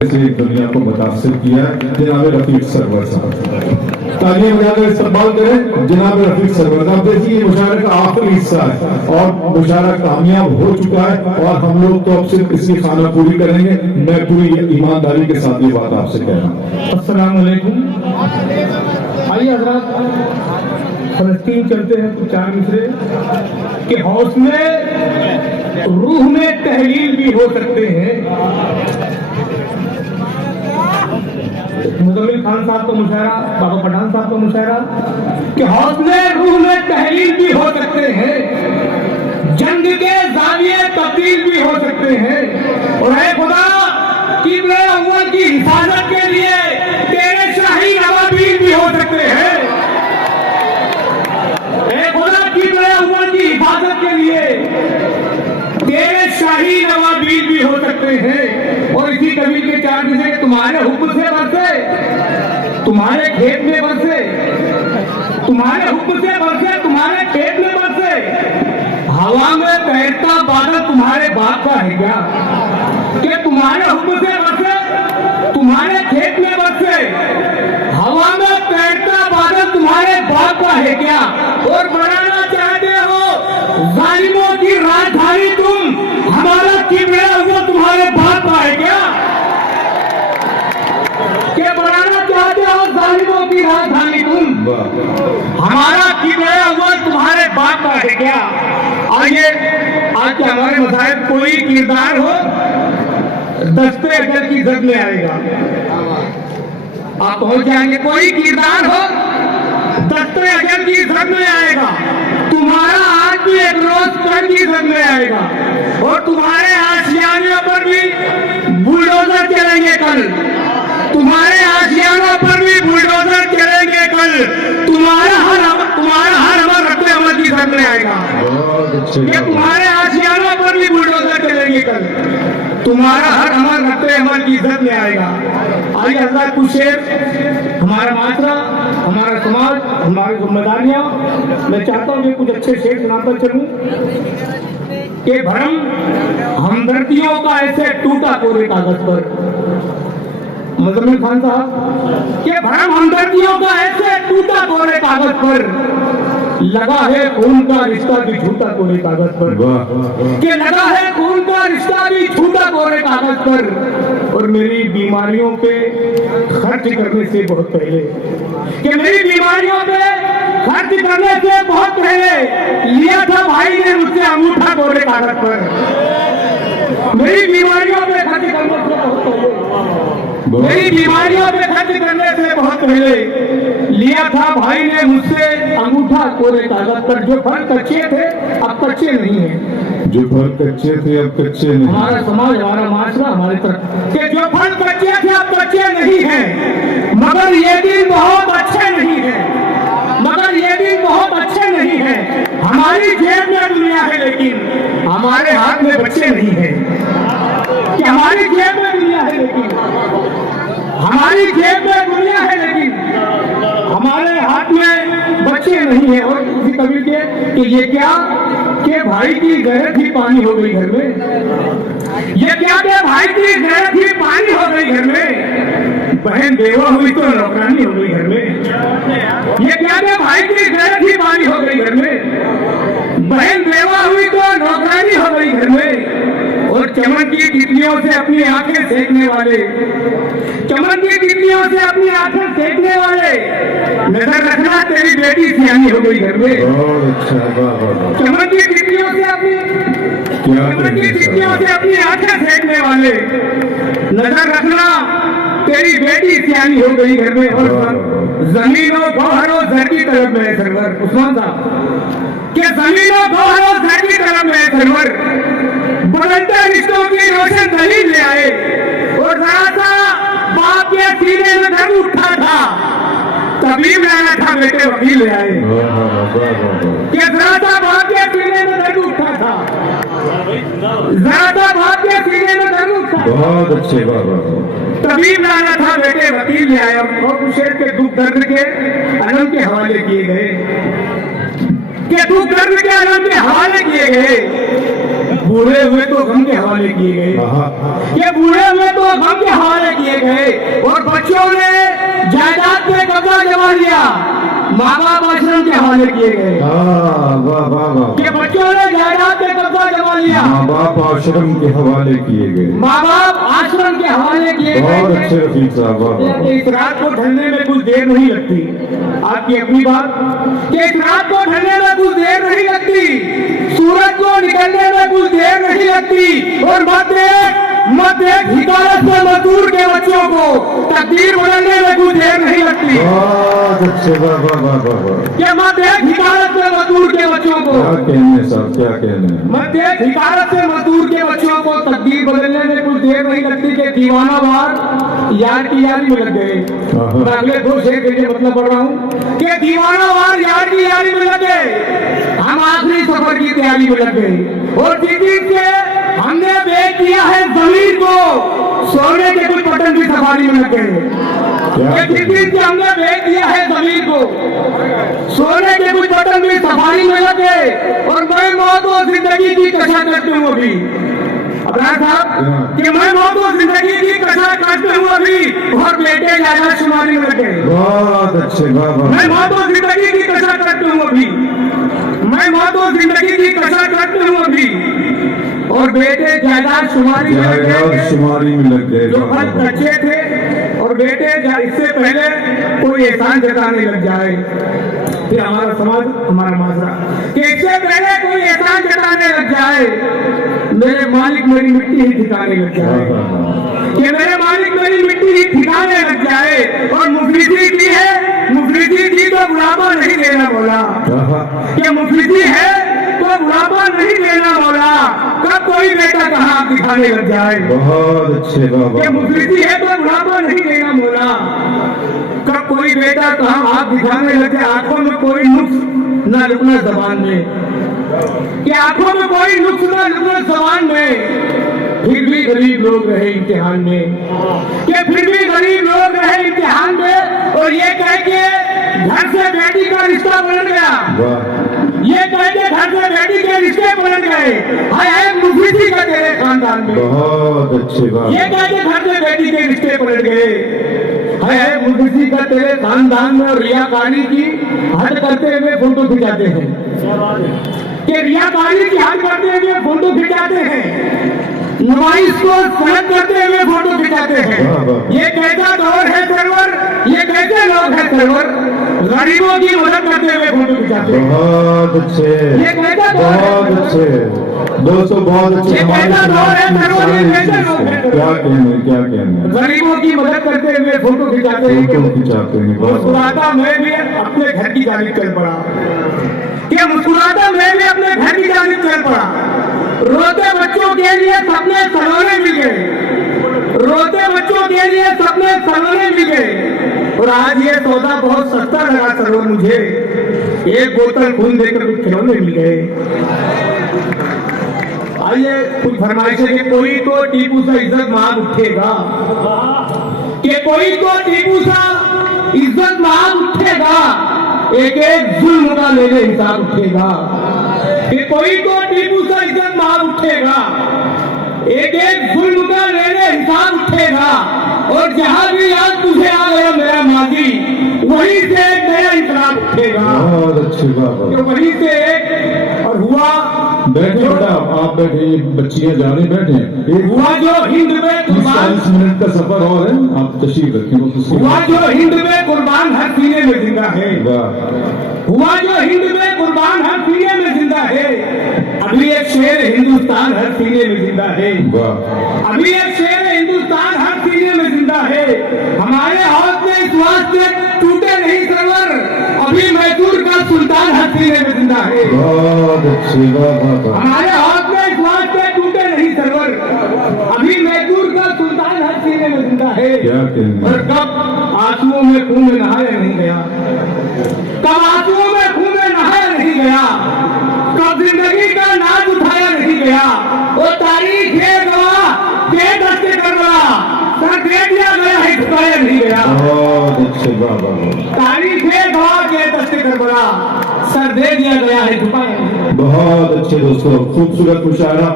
से दुनिया को मुतासिर किया है जनाब रफीक सरवर साहब। तालियां बजाकर इस्तेमाल करें जनाब रफीक सरवर साहब। देखिए मुशायरे का आखिरी हिस्सा है और मुशायरा कामयाब हो चुका है और हम लोग तो अब सिर्फ इसकी खाना पूरी करेंगे। मैं पूरी ईमानदारी के साथ ये बात आपसे कह रहा हूँ। अस्सलाम वालेकुम। आइए हज़रात, फलस्तीन चलते हैं तो चार मिसरे के हौसले रूह में तहलील भी हो सकते हैं। मुज़म्मिल खान साहब का मुशायरा, बाबा पठान साहब का मुशायरा कि हौसले रूह में तहलील भी हो सकते हैं, जंग के ज़ाविये तब्दील भी हो सकते हैं। और है खुदा किब्र अव्वल की हिफाजत के लिए तेरे शाही नवाबील भी हो सकते हैं। है खुदा किब्र अव्वल की हिफाजत के लिए तेरे शाही नवाबील भी हो सकते हैं। और इसी कबीर के चार जिसे तुम्हारे हुक्म से बरसे, तुम्हारे खेत में बरसे, तुम्हारे हुक्म से बरसे, तुम्हारे खेत में बरसे, हवा में तैरता बादल तुम्हारे बाप का है क्या? कि तुम्हारे हुक्म से बरसे, तुम्हारे खेत में बरसे, हवा में तैरता बादल तुम्हारे बाप का है क्या? और बनाना चाहते हो जालिमों की राजधानी तुम, हमारा किबला वो तुम्हारे बाप का है क्या? कि बनाना चाहते हो जालिमों की राजधानी तुम, हमारा किबला वो तुम्हारे बाप का है क्या? आइए आज के हमारे मसाइब कोई किरदार हो दस्ते अजल की जद में आएगा। आप पहुंच जाएंगे। कोई किरदार हो दस्ते अजल की जद में आएगा। तुम्हारा आज भी एक रोज कल की जद में आएगा और तुम्हारे आशियानों पर भी बुलडोजर चलेंगे कल। तुम्हारे आशियानों पर भी बुलडोजर चलेंगे कल। तुम्हारा हर अमल रखते अमल की जद में आएगा। ये तुम्हारे आशियानों पर भी बुलडोजर चलेंगे कल। तुम्हारा हर अमल रखते अमल की इज्जत में आएगा। आइए अल्लाह कुछ शेर, हमारा माशरा, हमारा समाज, हमारी जिम्मेदारियां, मैं चाहता हूँ कि कुछ अच्छे शेर सुनाता चलूं कि भरम हमदर्दियों का ऐसे टूटा कोरे कागज पर। मुज़म्मिल खान साहब कि भरम हमदर्दियों का ऐसे टूटा कोरे कागज पर, लगा है खून का रिश्ता भी झूठा कोरे कागज पर। कि लगा है खून का रिश्ता भी झूठा कोरे कागज पर। और मेरी बीमारियों पे खर्च करने से बहुत पहले, कि मेरी बीमारियों पे खर्च करने से बहुत पहले लिया था भाई ने मुझसे अंगूठा कोरे कागज पर। मेरी बीमारियों पे खर्च करने से बहुत पहले, मेरी बीमारियों पे खर्च करने से बहुत पहले लिया था भाई ने मुझसे अंगूठा कोरे कागज पर। जो फल कच्चे थे अब कच्चे नहीं है, जो फल कच्चे थे अब कच्चे नहीं। हमारा समाज, हमारा माशरा, हमारे तरफ के जो फल कच्चे थे अब कच्चे नहीं है। मगर ये दिन बहुत अच्छे नहीं है, मगर ये दिन बहुत अच्छे नहीं है। हमारी जेब में दुनिया है लेकिन हमारे हाथ में बच्चे नहीं है। कि हमारी जेब में दुनिया है लेकिन हमारी जेब में दुनिया है लेकिन हमारे हाथ में बच्चे नहीं है। और उसी कबीर के कि ये क्या कि भाई की गैरत ही पानी हो गई घर में। ये क्या कि भाई की गैरत ही पानी हो गई घर में। बहन बेवा हुई तो नौकरानी हो गई घर में। ये क्या कि भाई की गैरत ही पानी हो गई घर में। बहन बेवा हुई तो नौकरानी हो गई घर में। और चमन की तितलियों से अपनी आंखें सेकने वाले, चमन की तितलियों से अपनी आंखें सेकने वाले, नजर रखना तेरी बेटी सियानी हो गई घर में। चमन की तितलियों से अपनी, चमन की तितलियों से अपनी आंखें सेकने वाले, नजर रखना तेरी बेटी सियानी हो गई घर में। और जमीनों गौहरों जर की तरफ में सरवर उस्मान साहब के जमीनों गौहरों जर की तरफ में सरवर बदलते रिश्तों की रोशन दलील ले आए। और जरा सा बाप के सीने में दर्द उठा था, तबीब लाना था बेटे वकील ले आए। कि जरा सा बाप के सीने में दर्द उठा था, जरा सा बाप के सीने में दर्द उठा। बहुत अच्छे बाबा, तबीब लाना था बेटे वकील ले आए। और शेर के दुख दर्द के अलम के हवाले किए गए, के दुख दर्द के अलम के हवाले किए गए। बूढ़े हुए तो गम के हवाले किए गए, ये बूढ़े हुए तो गम के हवाले जमा लिया, माँ बाप आश्रम के हवाले किए गए। वाह वाह वाह। कि बच्चों ने जायदाद पे कब्जा जमा लिया, माँ बाप आश्रम के हवाले किए गए। माँ बाप आश्रम के हवाले किए बहुत गए। अच्छे रफीक साहब, वाह वाह। इस रात को ढलने में कुछ देर नहीं लगती। आपकी अपनी बात कि इस रात को ढलने में कुछ देर नहीं लगती, सूरज को निकलने में कुछ देर नहीं लगती। और मत एक हिदायत से मजदूर के बच्चों को तकदीर बदलने में कुछ देर नहीं लगती। बहुत अच्छे, वाह वाह वाह वाह वाह। कि मत एक हिदायत से मजदूर के बच्चों को, क्या कहने साहब, क्या कहने। मत एक हिदायत से मजदूर के बच्चों को तकदीर बदलने में कुछ देर नहीं लगती। कि दीवाना वार यार की यारी में लग गए। मैं अगले 2 शेर के लिए मतलब पढ़ रहा हूँ कि दीवाना वार यार की यारी में लग गए, हम आखिरी सफर की तैयारी में लग गए। और जिस से हमने बेच दिया है जमीन को, सोने के कुछ बटन भी सफारी में लग गए। जिस से हमने बेच दिया है जमीन को, सोने के कुछ बटन भी सफारी में लग गए। और मैं मौत और जिंदगी की कशा करते हूँ अभी, साहब कि मैं मौत और जिंदगी की कशा करते हूँ अभी, और बेटे ज्यादा शुमारी में लग गए। बहुत अच्छे, वाह वाह। मैं मौत और जिंदगी की कशा करते हूँ अभी, मैं मौत और जिंदगी की कशा करते हूँ अभी, और बेटे जायदाद शुमारी में लग गए। शुमारी में लग गए। जो फल कच्चे थे और बेटे इससे पहले कोई एहसान जताने लग जाए, फिर हमारा समाज, हमारा माजरा कि इससे पहले कोई एहसान जताने लग जाए, मेरे मालिक मेरी मिट्टी ही ठिकाने लग जाए। कि मेरे मालिक मेरी मिट्टी ही ठिकाने लग जाए। और मुफलिसी की है, मुफलिसी की तो बुढ़ापा नहीं देना मौला। कि मुफलिसी है तो बुढ़ापा नहीं देना मौला, कब कोई बेटा कहाँ दिखाने लग जाए। बहुत अच्छे, वाह वाह। कि मुफलिसी है तो बुढ़ापा नहीं देना मौला, कब कोई बेटा कहाँ हाथ दिखाने लग जाए। आंखों में कोई नुक्स न रुकना जबान में, कि आंखों में कोई नुक्स न रुकना जबान में, फिर भी गरीब लोग रहे इम्तिहान में। कि फिर भी गरीब लोग रहे इम्तिहान में। और ये कह के घर से बेटी का रिश्ता बन गया, ये कह के घर से बेटी के रिश्ते बन गए। हाय मुफलिसी का तेरे खानदान में। बहुत अच्छे, वाह। ये कह के घर से बेटी के रिश्ते पलट गए। है मुफलिसी का तेरे खानदान में। और रियाकारी की हद करते हुए फोटो खिंचाते हैं, कि रियाकारी की हद करते हुए फोटो खिंचाते हैं, नुमाइश को सनद करते हुए फोटो खिंचाते हैं। ये कैसा दौर है सरवर, ये कैसे लोग हैं सरवर, गरीबों की मदद करते हुए फोटो खिंचाते हैं। बहुत अच्छे, ये कैसा दौर है, बहुत अच्छे दोस्तों, बहुत अच्छे। ये कैसा दौर है सरवर, ये कैसे लोग हैं। क्या कहने, क्या कहने। गरीबों की मदद करते हुए फोटो खिंचाते हैं। फोटो खिंचाते हैं। मुस्कुराता मैं भी अपने घर की जानिब चल पड़ा, कि मुस्कुराता मैं भी अपने घर की जानिब चल पड़ा। रोते बच्चों के लिए सपने सलोने मिल गए, रोते बच्चों के लिए सपने सलोने मिल गए। और आज ये सौदा बहुत सस्ता लगा सरोवर मुझे, एक बोतल खून देकर कुछ खिलौने मिल गए। आइए कुछ फरमाइश है कि कोई तो टीपू सा इज्जत मांग उठेगा, कि कोई तो टीपू सा इज्जत मांग उठेगा, एक एक जुल्म का मेरे हिसाब उठेगा। कि कोई तो टीपू सा इज्जत मांग उठेगा, एक एक जुल्म का मेरे हिसाब उठेगा। और जहां भी आज तुझे आ गया मेरा माजी, वहीं से एक नया इंकलाब उठेगा। बहुत अच्छी बात है। तो वहीं से एक और हुआ। बैठे बेटा, आप बैठे, बच्चियां जा रही बैठे। हुआ जो हिंद में कुर्बान, 40 मिनट का सफर और है, आप तशरीफ रखें। हुआ जो हिंद में कुर्बान हर सीने में जिंदा है, हुआ जो हिंद में कुर्बान हर सीने में जिंदा है। अभी एक शेर हिंदुस्तान हर सीने में जिंदा है, अभी एक शेर हिंदुस्तान हर सीने में जिंदा है। हमारे हौसले इस वास्ते टूटे नहीं सरवर, अभी मैसूर का सुल्तान हर सीने में जिंदा है। बहुत अच्छी बात है। हमारे हौसले इस वास्ते टूटे नहीं सरवर, अभी मैसूर का सुल्तान हर सीने में जिंदा है। और कब आंसुओं में खून में नहाया नहीं गया, कब आंसुओं में खून में नहाया नहीं गया, कब जिंदगी का नाज उठाया नहीं गया। वो तारीख है गवाह के दस्ते करबला, सर दे दिया गया है, झुकाया नहीं गया। बहुत अच्छे बाबा। तारीख है गवाह के दस्ते करबला, सर दे दिया गया है, झुकाया नहीं गया। बहुत अच्छे दोस्तों, खूबसूरत मुशायरा।